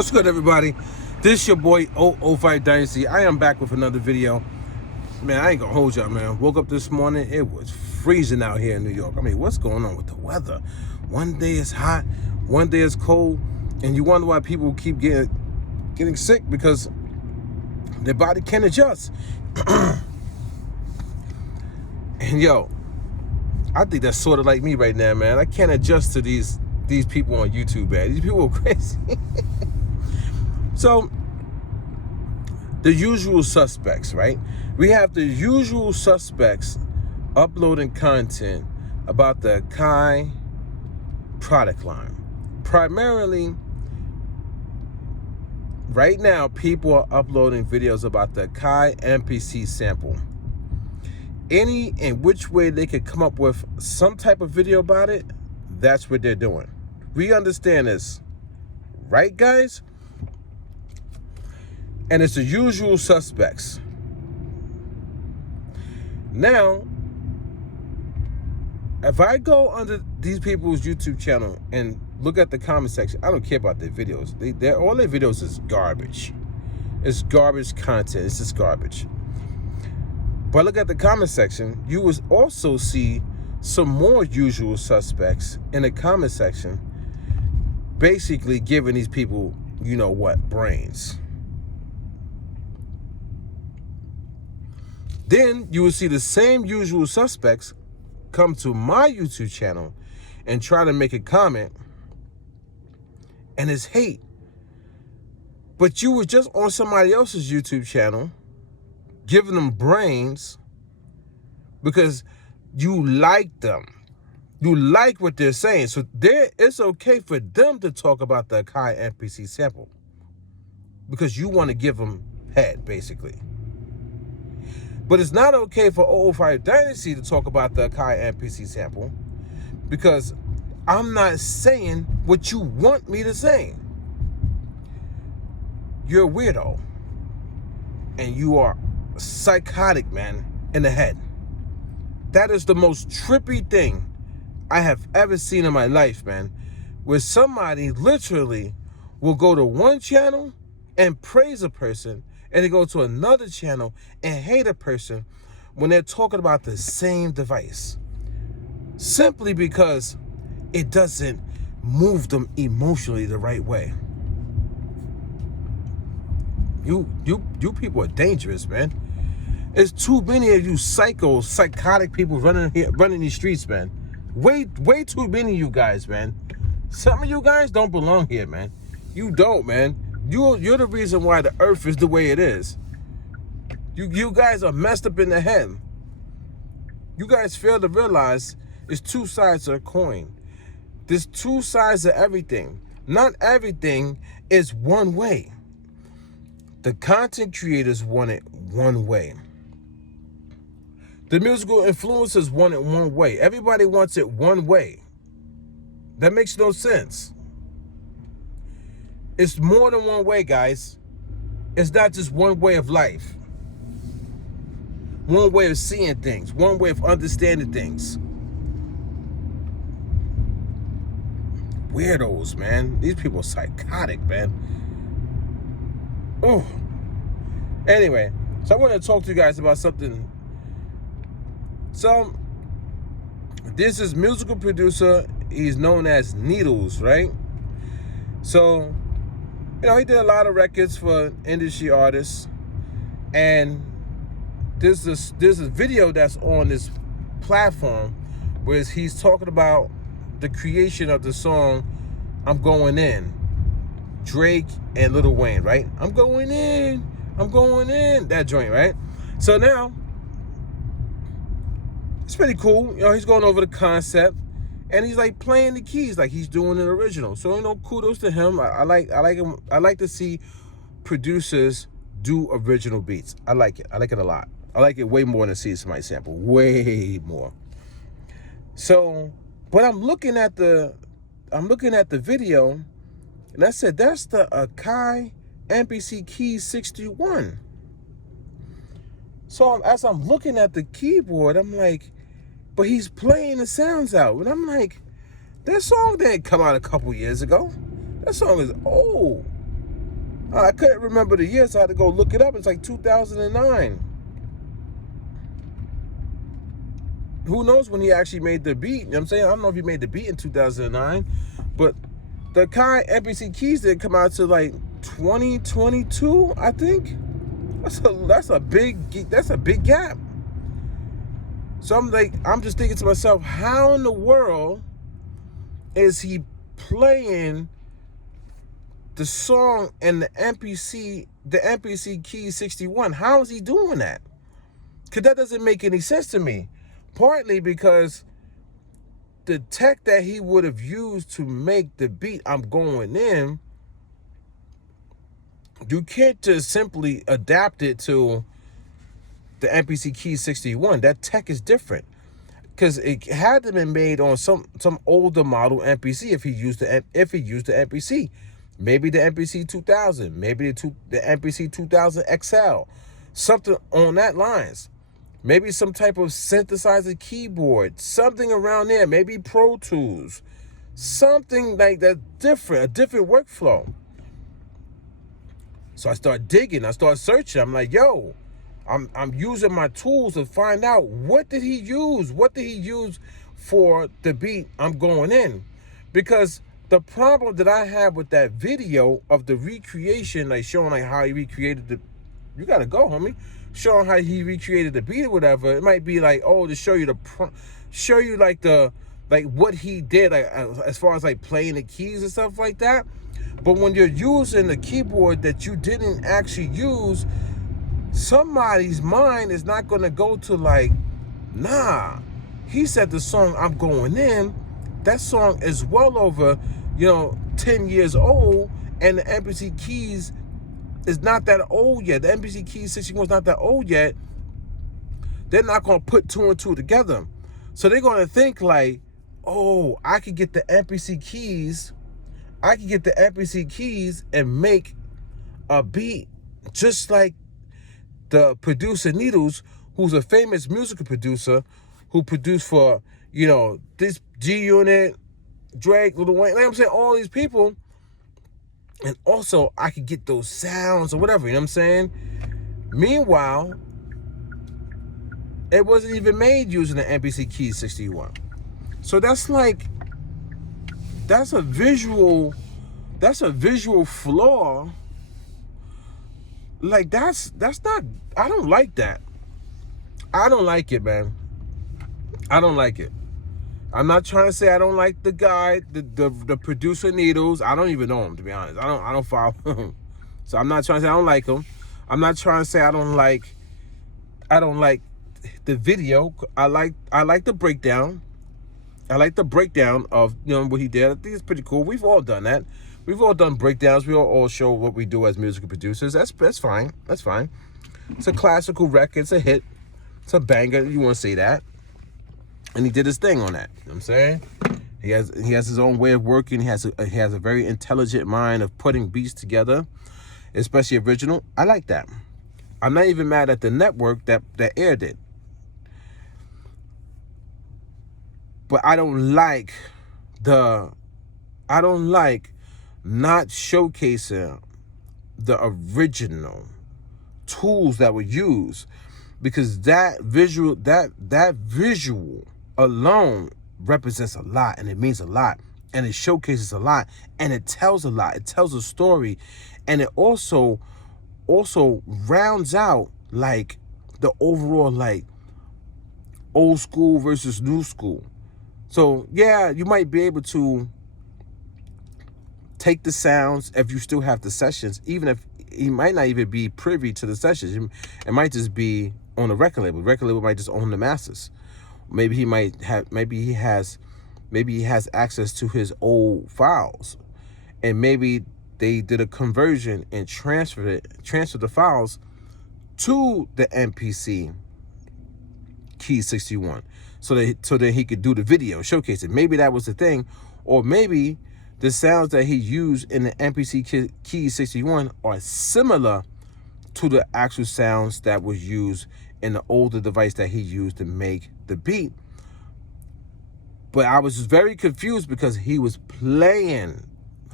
What's good, everybody? This your boy 005 Dynasty. I am back with another video. Man, I ain't gonna hold y'all, man. Woke up this morning, it was freezing out here in New York. I mean, what's going on with the weather? One day it's hot, one day it's cold, and you wonder why people keep getting sick, because their body can't adjust. And yo, I think that's sort of like me right now, man. I can't adjust to these people on YouTube, man. These people are crazy. So, the usual suspects, right? We have the usual suspects uploading content about the Key product line. Primarily, right now, people are uploading videos about the Key MPC sample. Any and which way they could come up with some type of video about it, that's what they're doing. We understand this, right, guys? And it's the usual suspects. Now, if I go under these people's YouTube channel and look at the comment section, I don't care about their videos. All their videos is garbage. It's garbage content. It's just garbage. But look at the comment section. You will also see some more usual suspects in the comment section, basically giving these people, you know what, brains. Then you will see the same usual suspects come to my YouTube channel and try to make a comment, and it's hate. But you were just on somebody else's YouTube channel giving them brains because you like them. You like what they're saying. So it's okay for them to talk about the Key MPC sample because you want to give them head, basically. But it's not okay for 005 Dynasty to talk about the Key MPC sample because I'm not saying what you want me to say. You're a weirdo. And you are psychotic, man, in the head. That is the most trippy thing I have ever seen in my life, man. Where somebody literally will go to one channel and praise a person, and they go to another channel and hate a person when they're talking about the same device. Simply because it doesn't move them emotionally the right way. You people are dangerous, man. There's too many of you psychotic people running these streets, man. Way too many of you guys, man. Some of you guys don't belong here, man. You don't, man. You're the reason why the earth is the way it is. You guys are messed up in the head. You guys fail to realize it's two sides of a coin. There's two sides of everything. Not everything is one way. The content creators want it one way. The musical influencers want it one way. Everybody wants it one way. That makes no sense. It's more than one way, guys. It's not just one way of life. One way of seeing things. One way of understanding things. Weirdos, man. These people are psychotic, man. Oh. Anyway, so I want to talk to you guys about something. So, this is musical producer. He's known as Needlz, right? So, you know, he did a lot of records for industry artists, and there's a video that's on this platform where he's talking about the creation of the song "I'm Going In," Drake and Lil Wayne, right? I'm going in, that joint, right? So now it's pretty cool. You know, he's going over the concept. And he's like playing the keys like he's doing an original. So, you know, kudos to him. I like him. I like to see producers do original beats. I like it. I like it a lot. I like it way more than see somebody sample. Way more. So, but I'm looking at the video, and I said that's the Key MPC Key 61. So as I'm looking at the keyboard, I'm like, but he's playing the sounds out. And I'm like, that song didn't come out a couple years ago. That song is old. I couldn't remember the year, so I had to go look it up. It's like 2009. Who knows when he actually made the beat? You know what I'm saying? I don't know if he made the beat in 2009, but the Kai MPC Keys didn't come out to like 2022, I think. That's a big gap. So I'm just thinking to myself, how in the world is he playing the song and the MPC Key 61? How is he doing that? Because that doesn't make any sense to me. Partly because the tech that he would have used to make the beat I'm Going In, you can't just simply adapt it to the MPC Key 61. That tech is different. Because it had to be made on some older model MPC if he used the MPC. Maybe the MPC 2000, maybe the MPC 2000 XL, something on that lines. Maybe some type of synthesizer keyboard, something around there. Maybe Pro Tools, something like that different, a different workflow. So I start digging, I start searching. I'm like, yo, I'm using my tools to find out what did he use? What did he use for the beat I'm Going In? Because the problem that I have with that video of the recreation, like showing like how he recreated the, you gotta go, homie. Showing how he recreated the beat or whatever. It might be like, oh, to show you like what he did, like as far as like playing the keys and stuff like that. But when you're using the keyboard that you didn't actually use, somebody's mind is not gonna go to like, nah, he said the song I'm Going In, that song is well over, 10 years old, and the MPC Keys is not that old yet. The MPC Keys 61 is not that old yet. They're not gonna put two and two together. So they're gonna think like, oh, I could get the MPC Keys, and make a beat just like the producer Needlz, who's a famous musical producer who produced for, this G-Unit, Drake, Lil Wayne, like I'm saying, all these people. And also, I could get those sounds or whatever, you know what I'm saying? Meanwhile, it wasn't even made using the MPC Key 61. So that's a visual flaw. Like, that's not, I don't like that. I don't like it, man. I don't like it. I'm not trying to say I don't like the guy, the producer Needlz. I don't even know him, to be honest. I don't follow him. So I'm not trying to say I don't like him. I'm not trying to say I don't like the video. I like the breakdown. I like the breakdown of what he did. I think it's pretty cool. We've all done that. We've all done breakdowns. We all show what we do as musical producers. That's fine. That's fine. It's a classical record. It's a hit. It's a banger. You want to say that? And he did his thing on that. You know what I'm saying? He has his own way of working. He has a very intelligent mind of putting beats together, especially original. I like that. I'm not even mad at the network that aired it. But I don't like not showcasing the original tools that were used, because that visual alone represents a lot, and it means a lot, and it showcases a lot, and it tells a lot. It tells a story, and it also rounds out like the overall like old school versus new school. So yeah, you might be able to take the sounds if you still have the sessions, even if he might not even be privy to the sessions. It might just be on the record label. The record label might just own the masters. Maybe he has access to his old files, and maybe they did a conversion and transferred the files to the MPC Key 61, so that he could do the video, showcase it. Maybe that was the thing, or maybe the sounds that he used in the MPC Key 61 are similar to the actual sounds that was used in the older device that he used to make the beat. But I was very confused because he was playing.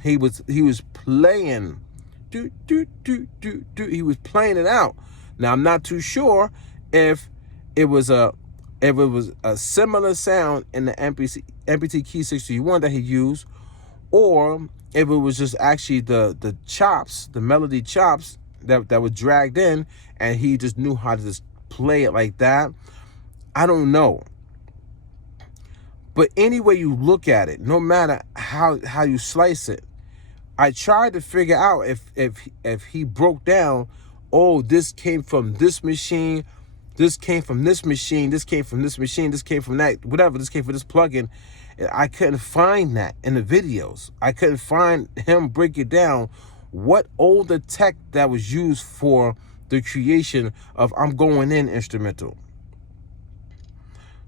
He was playing. He was playing it out. Now I'm not too sure if it was a similar sound in the MPC Key 61 that he used, or if it was just actually the chops, the melody chops that were dragged in, and he just knew how to just play it like that. I don't know. But any way you look at it, no matter how you slice it, I tried to figure out if he broke down, oh, this came from this machine, this came from this machine, this came from this machine, this came from that, whatever, this came from this plugin. I couldn't find that in the videos. I couldn't find him break it down, what older tech that was used for the creation of I'm Going In instrumental.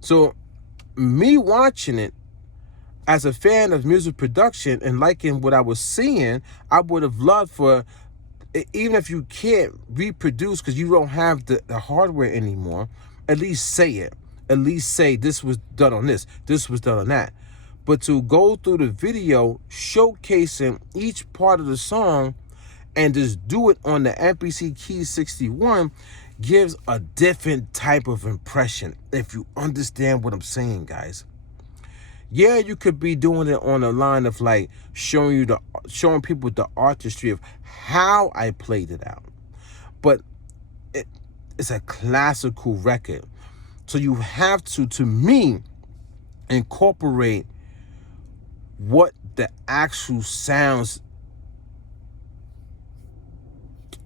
So me watching it as a fan of music production and liking what I was seeing, I would have loved for, even if you can't reproduce because you don't have the hardware anymore, at least say it. At least say this was done on this was done on that. But to go through the video showcasing each part of the song and just do it on the MPC Key 61 gives a different type of impression, if you understand what I'm saying, guys. Yeah, you could be doing it on the line of like showing people the artistry of how I played it out. But it's a classical record. So you have to me, incorporate what the actual sounds,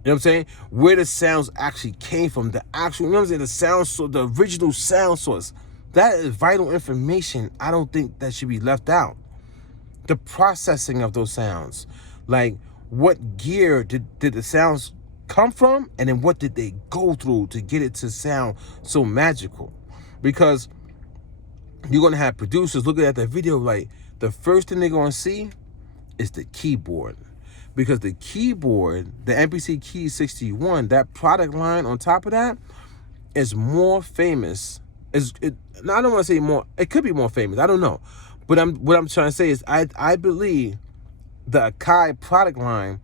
you know what I'm saying? Where the sounds actually came from. The actual, you know what I'm saying? The sound source, the original sound source. That is vital information. I don't think that should be left out. The processing of those sounds. Like, what gear did the sounds come from? And then what did they go through to get it to sound so magical? Because you're going to have producers looking at that video like, the first thing they're going to see is the keyboard. Because the keyboard, the MPC Key 61, that product line on top of that is more famous. I don't want to say more. It could be more famous. I don't know. But what I'm trying to say is I believe the Akai product line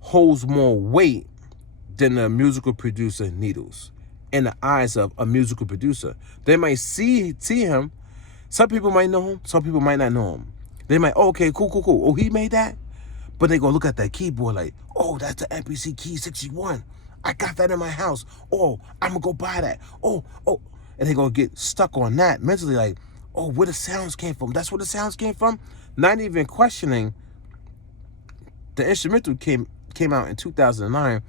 holds more weight than the musical producer Needlz in the eyes of a musical producer. They might see him. Some people might know him. Some people might not know him. They might, oh, okay, cool. Oh, he made that? But they gonna look at that keyboard like, oh, that's the MPC Key 61. I got that in my house. Oh, I'm gonna go buy that. Oh. And they gonna get stuck on that mentally like, oh, where the sounds came from. That's where the sounds came from? Not even questioning the instrumental came out in 2009,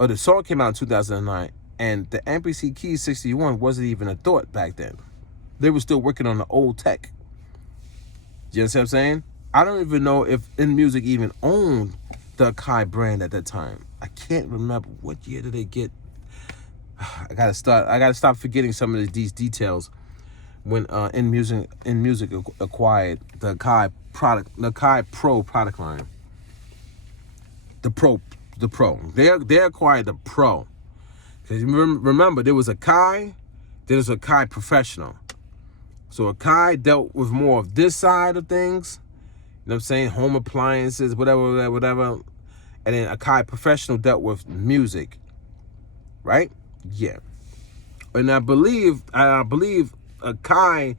or the song came out in 2009, and the MPC Key 61 wasn't even a thought back then. They were still working on the old tech. You understand what I'm saying? I don't even know if In Music even owned the Akai brand at that time. I can't remember what year did they get. I gotta stop forgetting some of these details. When In Music acquired the Akai Pro product line. The Pro. They acquired the Pro. Because remember, there was Akai, there was Akai Professional. So Akai dealt with more of this side of things. You know what I'm saying? Home appliances, whatever. And then Akai Professional dealt with music. Right? Yeah. And I believe Akai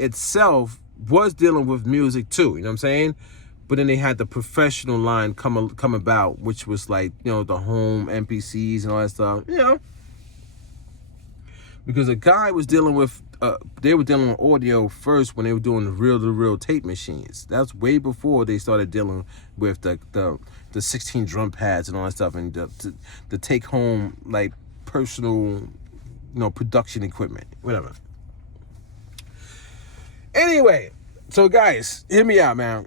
itself was dealing with music too. You know what I'm saying? But then they had the professional line come about, which was like, you know, the home MPCs and all that stuff. You know. Because Akai was dealing with, they were dealing with audio first when they were doing the reel-to-reel tape machines. That's way before they started dealing with the 16 drum pads and all that stuff, and the take-home, like, personal, you know, production equipment, whatever. Anyway, so guys, hear me out, man.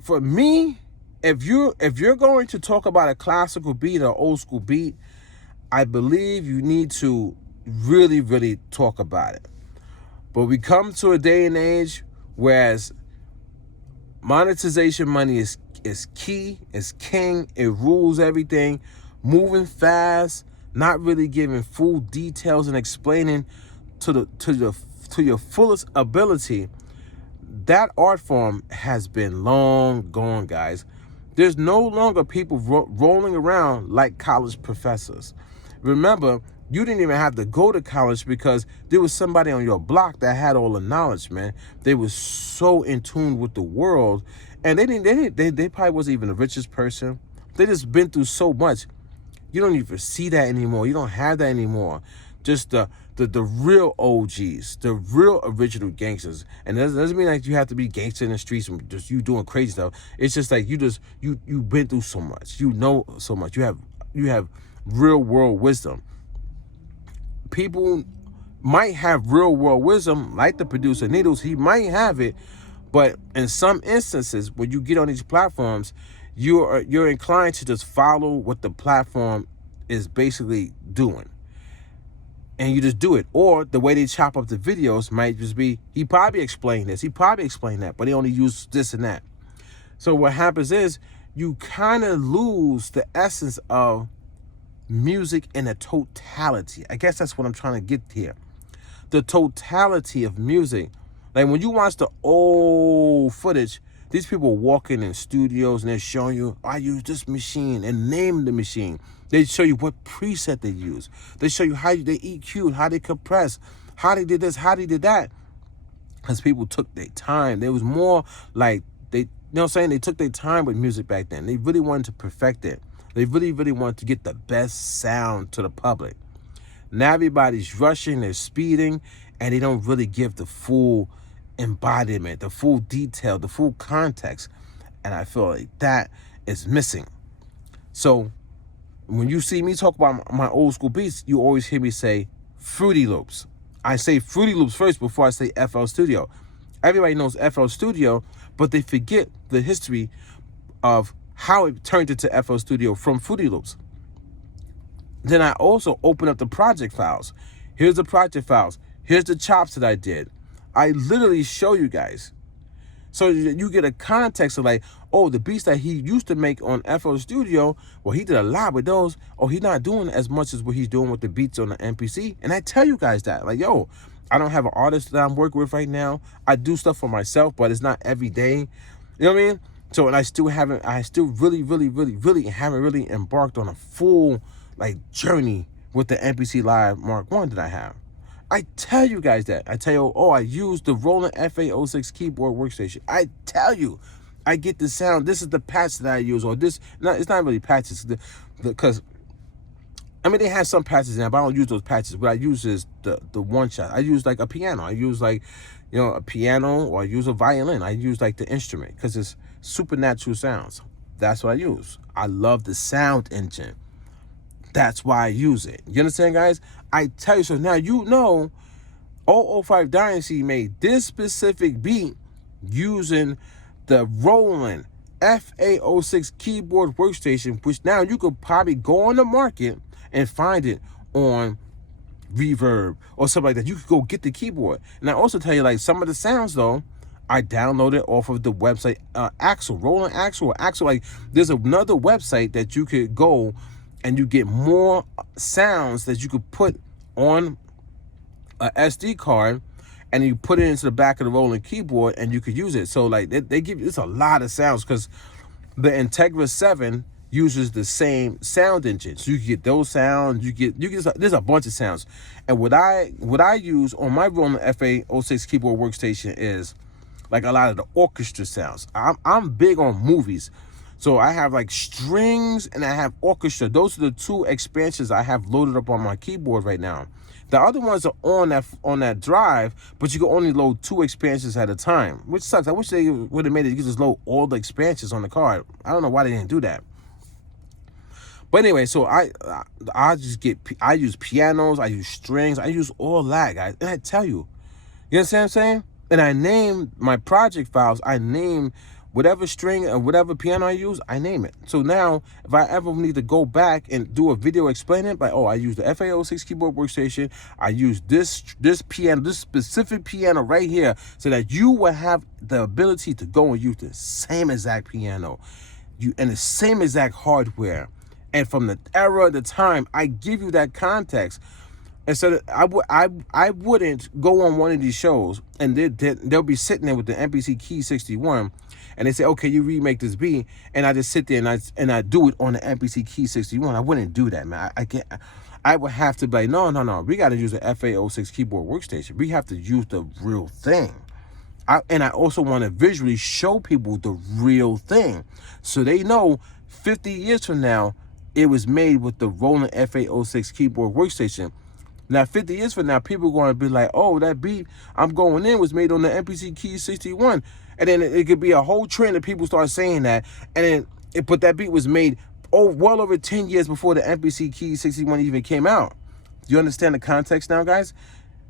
For me, if you're going to talk about a classical beat or old school beat, I believe you need to really, really talk about it. But we come to a day and age whereas monetization money is key, is king, it rules everything, moving fast, not really giving full details and explaining to your fullest ability that art form has been long gone, guys. There's no longer people rolling around like college professors. Remember, you didn't even have to go to college because there was somebody on your block that had all the knowledge, man. They were so in tune with the world, and they probably wasn't even the richest person. They just been through so much. You don't even see that anymore. You don't have that anymore. Just the real OGs, the real original gangsters. And that doesn't mean like you have to be gangster in the streets and just you doing crazy stuff. It's just like you've been through so much. You know so much. You have real world wisdom. People might have real world wisdom, like the producer Needlz. He might have it, but in some instances, when you get on these platforms, you're inclined to just follow what the platform is basically doing, and you just do it. Or the way they chop up the videos might just be, he probably explained this, he probably explained that, but he only used this and that. So what happens is you kind of lose the essence of music in a totality. I guess that's what I'm trying to get here. The totality of music. Like when you watch the old footage, these people walking in studios and they're showing you, I use this machine, and name the machine. They show you what preset they use. They show you how they EQ, how they compress, how they did this, how they did that. Because people took their time. There was more like, you know what I'm saying? They took their time with music back then. They really wanted to perfect it. They really, really wanted to get the best sound to the public. Now everybody's rushing, they're speeding, and they don't really give the full embodiment, the full detail, the full context. And I feel like that is missing. So when you see me talk about my old school beats, you always hear me say Fruity Loops. I say Fruity Loops first before I say FL Studio. Everybody knows FL Studio, but they forget the history of how it turned into FL Studio from Fruity Loops. Then I also open up the project files. Here's the project files. Here's the chops that I did. I literally show you guys. So you get a context of like, oh, the beats that he used to make on FL Studio, well, he did a lot with those. Oh, he's not doing as much as what he's doing with the beats on the MPC. And I tell you guys that, like, yo, I don't have an artist that I'm working with right now. I do stuff for myself, but it's not every day. You know what I mean? So, and I still really haven't really embarked on a full like journey with the MPC Live Mark 1 that I have. I tell you guys that. I tell you, oh, I use the Roland FA06 keyboard workstation. I tell you, I get the sound. This is the patch that I use, or this. No, it's not really patches, because I mean they have some patches in there, but I don't use those patches. What I use is the one shot. I use like a piano. I use like, you know, a piano, or I use a violin. I use like the instrument because it's supernatural sounds. That's what I use. I love the sound engine. That's why I use it. You understand, guys? I tell you, so now you know 005 Dynasty made this specific beat using the Roland FA06 keyboard workstation, which now you could probably go on the market and find it on Reverb or something like that. You could go get the keyboard. And I also tell you, like, some of the sounds, though, I downloaded off of the website Axel, Roland Axel. Like, there's another website that you could go and you get more sounds that you could put on a SD card, and you put it into the back of the Roland keyboard, and you could use it. So like they give you, it's a lot of sounds, because the Integra 7 uses the same sound engine. So you can get those sounds, you get there's a bunch of sounds. And what I use on my Roland FA06 keyboard workstation is like a lot of the orchestra sounds. I'm big on movies. So I have like strings and I have orchestra. Those are the two expansions I have loaded up on my keyboard right now. The other ones are on that drive, but you can only load 2 expansions at a time, which sucks. I wish they would have made it you could just load all the expansions on the card. I don't know why they didn't do that. But anyway, so I use pianos, I use strings, I use all that, guys. And I tell you, you understand what I'm saying? And I name my project files, I name whatever string or whatever piano I use, I name it. So now, if I ever need to go back and do a video explaining it, like, oh, I use the FA06 keyboard workstation, I use this piano, this specific piano right here, so that you will have the ability to go and use the same exact piano, and the same exact hardware. And from the era, the time, I give you that context. instead of, I wouldn't go on one of these shows and they'll be sitting there with the MPC Key 61, and they say, okay, you remake this beat, and I just sit there and I do it on the MPC Key 61. I wouldn't do that, man. I can't. I would have to be like, no. We got to use the FA06 keyboard workstation. We have to use the real thing. And I also want to visually show people the real thing, so they know 50 years from now, it was made with the Roland FA06 keyboard workstation. Now, 50 years from now, people are going to be like, oh, that beat I'm going in was made on the MPC Key 61. And then it could be a whole trend of people start saying that. And then, but that beat was made well over 10 years before the MPC Key 61 even came out. You understand the context now, guys?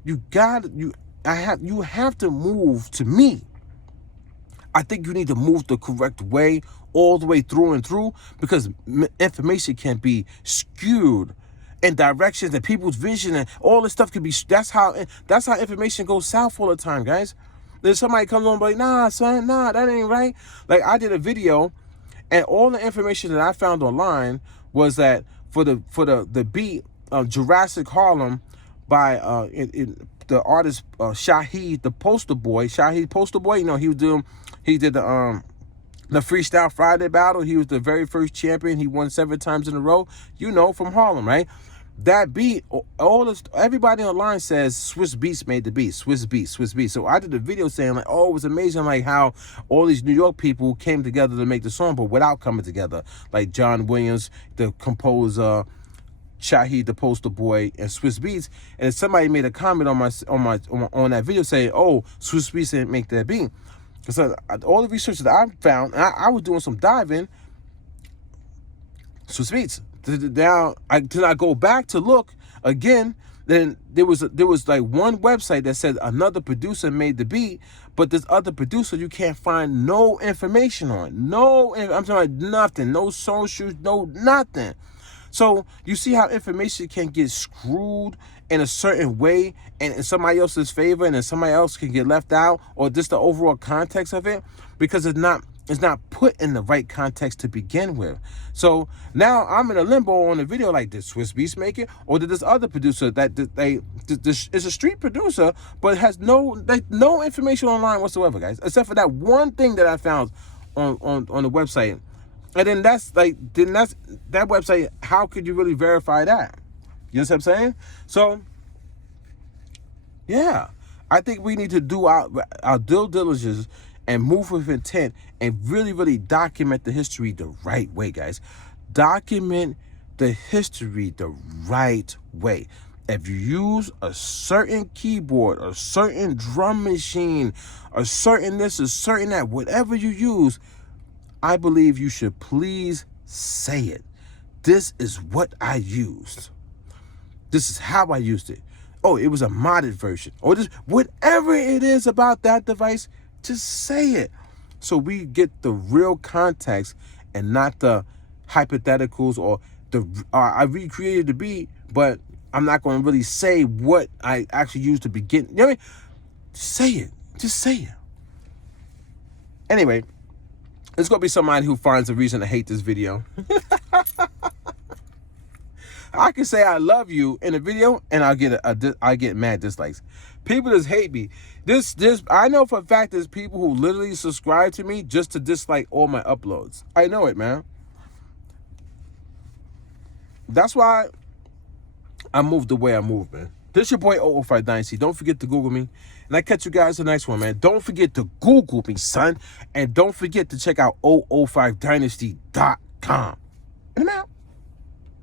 You have to move, to me. I think you need to move the correct way, all the way through and through, because information can be skewed in directions and people's vision and all this stuff can be. That's how information goes south all the time, guys. Then somebody comes on and be like, nah, son, nah, that ain't right. Like, I did a video, and all the information that I found online was that for the beat Jurassic Harlem by the artist Shaheed the Poster Boy. Shaheed Poster Boy, you know, he did the Freestyle Friday battle. He was the very first champion. He won 7 times in a row, you know, from Harlem, right? That beat, everybody online says Swiss Beats made the beat. Swiss Beats. So I did a video saying, like, oh, it was amazing, like, how all these New York people came together to make the song, but without coming together. Like John Williams, the composer, Shaheed the Poster Boy, and Swiss Beats. And somebody made a comment on that video saying, oh, Swiss Beats didn't make that beat. So all the research that I found, I was doing some diving, Swiss Beats. Now, I go back to look again, then there was like one website that said another producer made the beat, but this other producer you can't find no information on. I'm talking about nothing, no socials, no nothing. So you see how information can get screwed in a certain way and in somebody else's favor, and then somebody else can get left out, or just the overall context of it, because it's not put in the right context to begin with. So now I'm in a limbo on the video, like, did Swiss Beats make it, or did this other producer that is a street producer but has no information online whatsoever, guys, except for that one thing that I found on the website. And then that's that website, how could you really verify that? You know what I'm saying? So yeah, I think we need to do our due diligence and move with intent and really, really document the history the right way, guys. Document the history the right way. If you use a certain keyboard, a certain drum machine, a certain this, a certain that, whatever you use, I believe you should please say it. This is what I used. This is how I used it. Oh, it was a modded version. Or just whatever it is about that device, just say it. So we get the real context and not the hypotheticals or I recreated the beat, but I'm not going to really say what I actually used to begin. You know what I mean? Say it. Just say it. Anyway, there's going to be somebody who finds a reason to hate this video. I can say I love you in a video and I get mad dislikes. People just hate me. I know for a fact there's people who literally subscribe to me just to dislike all my uploads. I know it, man. That's why I moved the way I move, man. This your boy 005 Dynasty. Don't forget to Google me. And I catch you guys in the next one, man. Don't forget to Google me, son. And don't forget to check out 005dynasty.com. And I'm out.